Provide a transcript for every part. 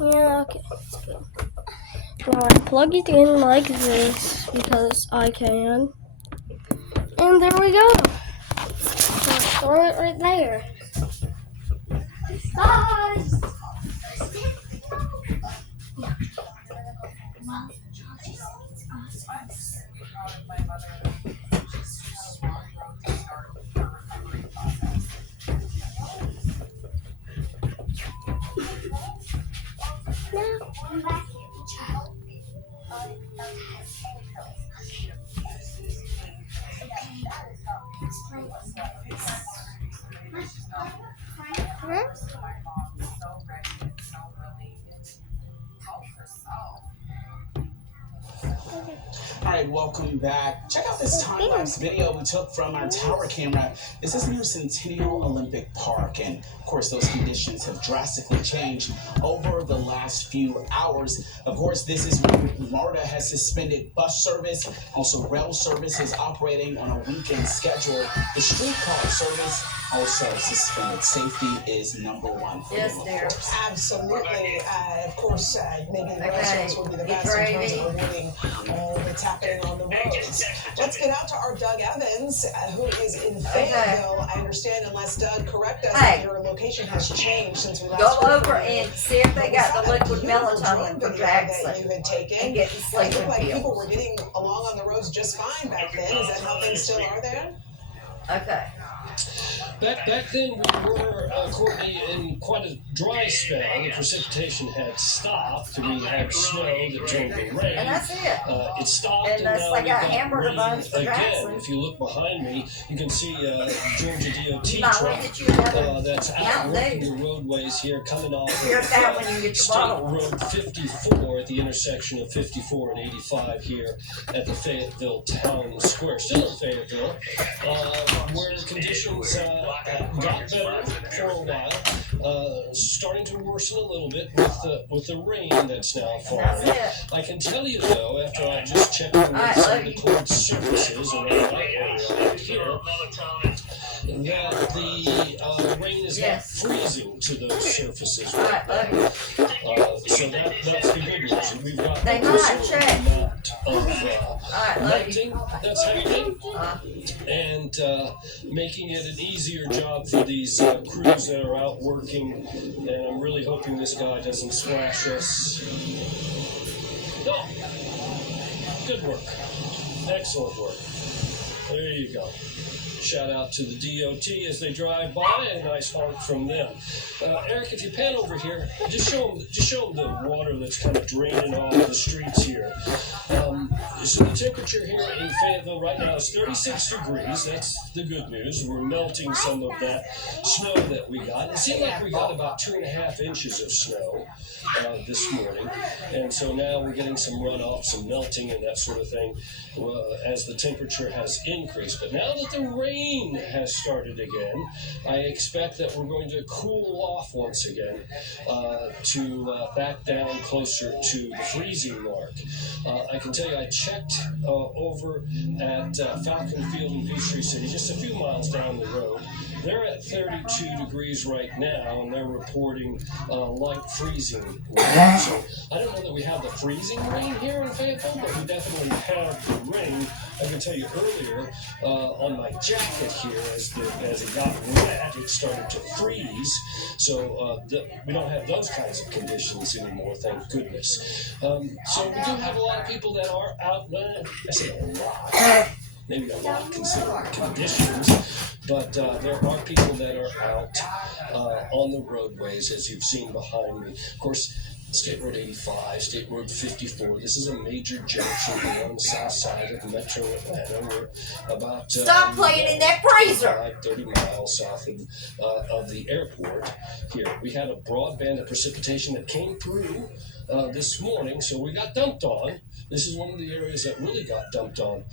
Yeah, okay. That's good. Now I plug it in like this because I can. And there we go. Just throw it right there. Guys! All right, welcome back. Check out this time-lapse video we took from our tower camera. This is near Centennial Olympic Park, and of course those conditions have drastically changed over the last few hours. Of course, this is where MARTA has suspended bus service. Also, rail service is operating on a weekend schedule. The streetcar service also suspended. Safety is number one for them, of course. Absolutely. Of course, maybe the rail service will be the best in terms of avoiding all that's happening on the roads. Let's get out to our Doug Evans, who is in Fayetteville. I understand, unless Doug, correct us, your location has changed since we last go over and see if they got the liquid melatonin for Jackson that you had taken. and get the sleeping It looked like pills. people were getting along on the roads just fine back then. Is that how things still are there? Okay. Back then, we were, Courtney, in quite a dry spell. The precipitation had stopped. We had snow that drove the rain. And that's it. It stopped, And that's now like we've a got hamburger rain buns for again. Jackson. If you look behind me, you can see Georgia DOT You might truck want to get you another that's out Mountain working Dew. the roadways here, coming off Here's that when you get your State bottle. Road 54 at the intersection of 54 and 85 here at the Fayetteville Town Square. Still in Fayetteville, where conditions got better for a while, starting to worsen a little bit with the rain that's now falling. That's it. I can tell you though, after I just checked in with some of the cleared surfaces around my area right here, that the rain is not freezing to those surfaces right now. So that's the good news. We've got They might check. of melting that's happening and making it an easier job for these crews that are out working. And I'm really hoping this guy doesn't splash us. No. Good work. Excellent work. There you go. Shout out to the DOT as they drive by. A nice honk from them. Eric, if you pan over here, just show them the water that's kind of draining off the streets here. So the temperature here in Fayetteville right now is 36 degrees. That's the good news. We're melting some of that snow that we got. It seemed like we got about 2.5 inches of snow this morning. And so now we're getting some runoff, some melting and that sort of thing as the temperature has increased. But now that the rain has started again, I expect that we're going to cool off once again to back down closer to the freezing mark. I can tell you I checked over at Falcon Field in Peachtree City, just a few miles down the road. They're at 32 degrees right now, and they're reporting light freezing rain. So I don't know that we have the freezing rain here in Fayetteville, but we definitely have the rain. I can tell you earlier on my jacket here, as it got wet, it started to freeze. So we don't have those kinds of conditions anymore, thank goodness. So we do have a lot of people that are out. I say a lot. Maybe a lot considering conditions, but there are people that are out on the roadways, as you've seen behind me. Of course, State Road 85, State Road 54. This is a major junction here on the south side of Metro Atlanta. We're about Stop playing in that freezer. 30 miles south of the airport here. We had a broad band of precipitation that came through this morning, so we got dumped on. This is one of the areas that really got dumped on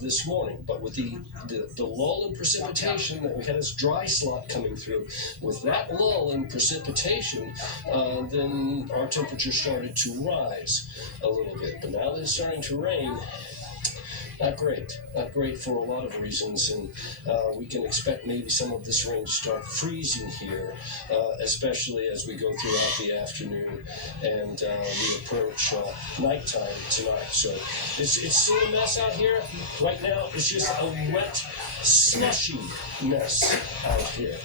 this morning. But with the lull in precipitation, that we had this dry slot coming through, with that lull in precipitation, then our temperature started to rise a little bit. But now that it's starting to rain, not great for a lot of reasons, and we can expect maybe some of this rain to start freezing here, especially as we go throughout the afternoon and we approach nighttime tonight. So it's still a mess out here. Right now, it's just a wet, slushy mess out here.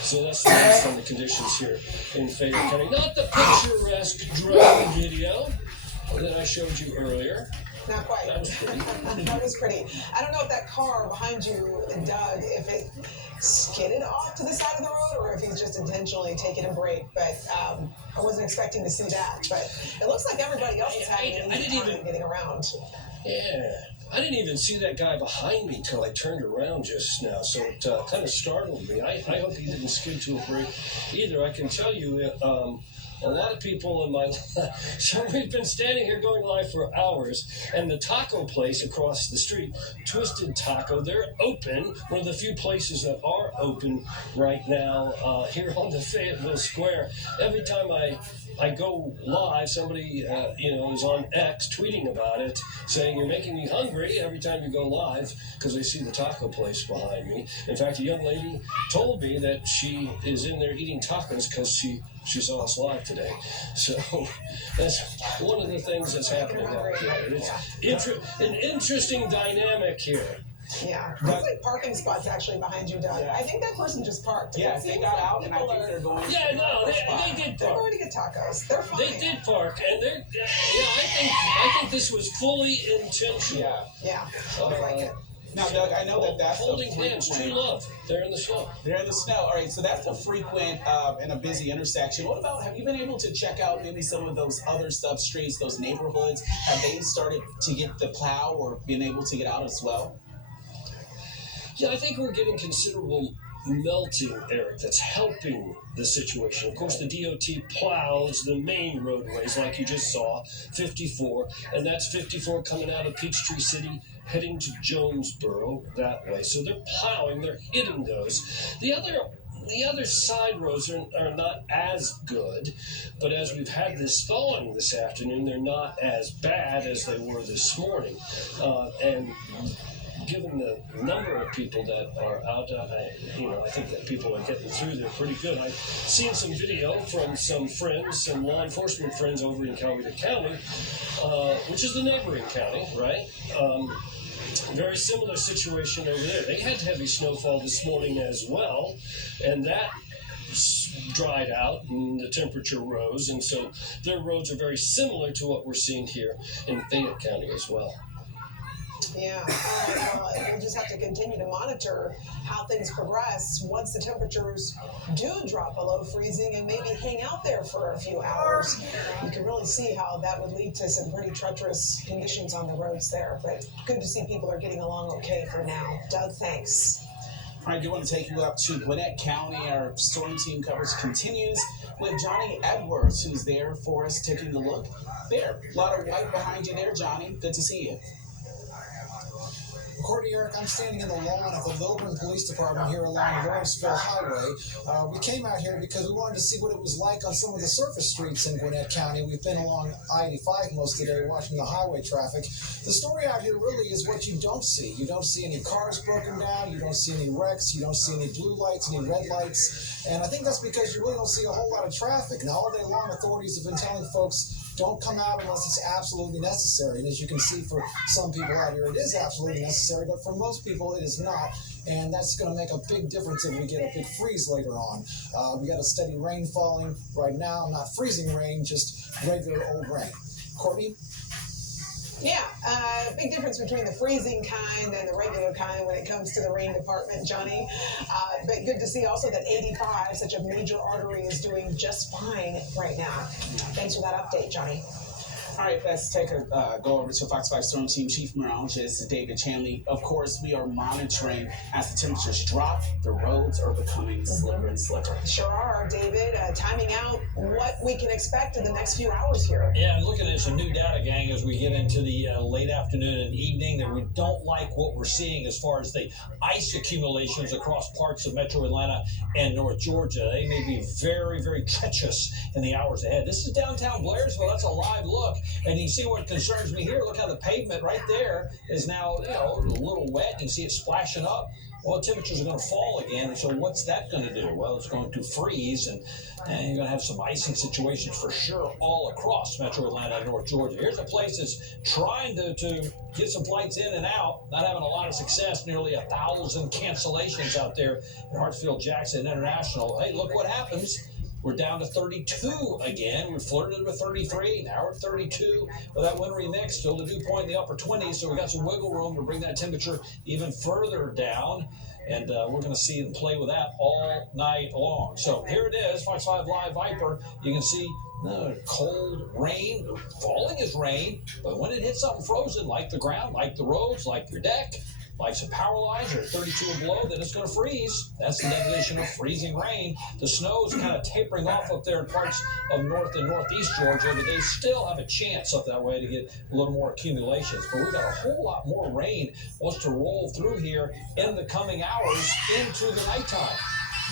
So that's the latest on the conditions here in Fayette County. Not the picturesque drone video that I showed you earlier. Not quite. That was pretty. That was pretty. I don't know if that car behind you, Doug, if it skidded off to the side of the road or if he's just intentionally taking a break. But I wasn't expecting to see that. But it looks like everybody else is having an easy time getting around. Yeah. I didn't even see that guy behind me till I turned around just now, so it kind of startled me. I hope he didn't skid to a break either. I can tell you, a lot of people in my life, so we've been standing here going live for hours, and the taco place across the street, Twisted Taco, they're open, one of the few places that are open right now here on the Fayetteville Square. Every time I go live, somebody is on X tweeting about it, saying you're making me hungry every time you go live because they see the taco place behind me. In fact, a young lady told me that she is in there eating tacos because she saw us live today. So that's one of the things that's happening out here. It's an interesting dynamic here. Yeah, looks like parking spots actually behind you, Doug. I think that person just parked. Yeah, they got out, and I think they're going. Yeah, no, they did They're park. going to get tacos. They're fine. They did park, and they're. I think this was fully intentional. Yeah, I like it. Now, Doug, I know that's holding hands, true love. They're in the snow. They're in the snow. All right, so that's a frequent and a busy intersection. What about, have you been able to check out maybe some of those other sub-streets, those neighborhoods? Have they started to get the plow or been able to get out as well? Yeah, I think we're getting considerable melting, Eric, that's helping the situation. Of course, the DOT plows the main roadways, like you just saw, 54, and that's 54 coming out of Peachtree City, heading to Jonesboro that way. So they're plowing, they're hitting those. The other side roads are not as good, but as we've had this thawing this afternoon, they're not as bad as they were this morning. And given the number of people that are out, I think that people are getting through there pretty good. I've seen some video from some friends, some law enforcement friends over in Coweta County, which is the neighboring county, right? Very similar situation over there. They had heavy snowfall this morning as well, and that dried out and the temperature rose, and so their roads are very similar to what we're seeing here in Fayette County as well. Yeah, all right. Well, we'll just have to continue to monitor how things progress once the temperatures do drop below freezing and maybe hang out there for a few hours. You can really see how that would lead to some pretty treacherous conditions on the roads there. But good to see people are getting along okay for now. Doug, thanks. All right, I do want to take you up to Gwinnett County. Our storm team coverage continues with Johnny Edwards, who's there for us taking a look. There, a lot of white behind you there, Johnny. Good to see you. Courtney, Eric, I'm standing in the lawn of the Lilburn Police Department here along Lawrenceville Highway. We came out here because we wanted to see what it was like on some of the surface streets in Gwinnett County. We've been along I-85 most of the day watching the highway traffic. The story out here really is what you don't see. You don't see any cars broken down. You don't see any wrecks. You don't see any blue lights, any red lights. And I think that's because you really don't see a whole lot of traffic. Now, all day long, authorities have been telling folks, don't come out unless it's absolutely necessary. And as you can see, for some people out here, it is absolutely necessary, but for most people, it is not. And that's going to make a big difference if we get a big freeze later on. We got a steady rain falling right now, not freezing rain, just regular old rain. Courtney? Yeah, big difference between the freezing kind and the regular kind when it comes to the rain department, Johnny. But good to see also that 85, such a major artery, is doing just fine right now. Thanks for that update, Johnny. All right, let's take a go over to Fox 5 Storm Team Chief Meteorologist David Chanley. Of course, we are monitoring as the temperatures drop, the roads are becoming slicker and slicker. Sure are, David. Timing out what we can expect in the next few hours here. Yeah, and look at this, a new data, gang, as we get into the late afternoon and evening, that we don't like what we're seeing as far as the ice accumulations across parts of metro Atlanta and North Georgia. They may be very, very treacherous in the hours ahead. This is downtown Blairsville. That's a live look. And you can see what concerns me here. Look how the pavement right there is now, a little wet. You can see it splashing up. Well, temperatures are going to fall again. So what's that going to do? Well, it's going to freeze, and you're going to have some icing situations for sure all across Metro Atlanta and North Georgia. Here's a place that's trying to get some flights in and out, not having a lot of success. Nearly 1,000 cancellations out there at Hartsfield-Jackson International. Hey, look what happens. We're down to 32 again. We flirted with 33. Now we're at 32 with that wintry mix. Still the dew point in the upper 20s. So we got some wiggle room to bring that temperature even further down. And we're going to see and play with that all night long. So here it is, Fox 5 Live Viper. You can see cold rain. Falling is rain. But when it hits something frozen like the ground, like the roads, like your deck, like some power lines are 32 or below, then it's going to freeze. That's the definition of freezing rain. The snow is kind of tapering off up there in parts of north and northeast Georgia, but they still have a chance up that way to get a little more accumulations. But we've got a whole lot more rain wants to roll through here in the coming hours into the nighttime.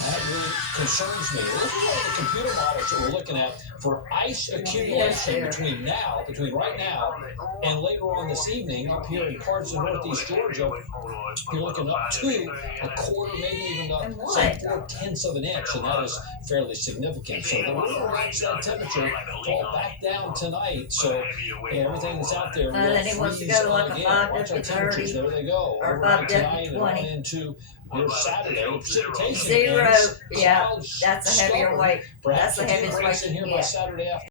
That really concerns me. Look at all the computer models that we're looking at for ice accumulation between right now and later on this evening up here in parts of northeast Georgia. You're looking up to a quarter, maybe even up some 4/10 of an inch, and that is fairly significant. So we're going to watch that temperature fall back down tonight. So everything that's out there will freeze again. Watch our temperatures. There they go. Overnight tonight and on into Saturday. Precipitation 0. ends. Yeah, Clouds that's a heavier stubborn. weight. Perhaps That's the a few heaviest breaks weight in you here can by get. Saturday afternoon.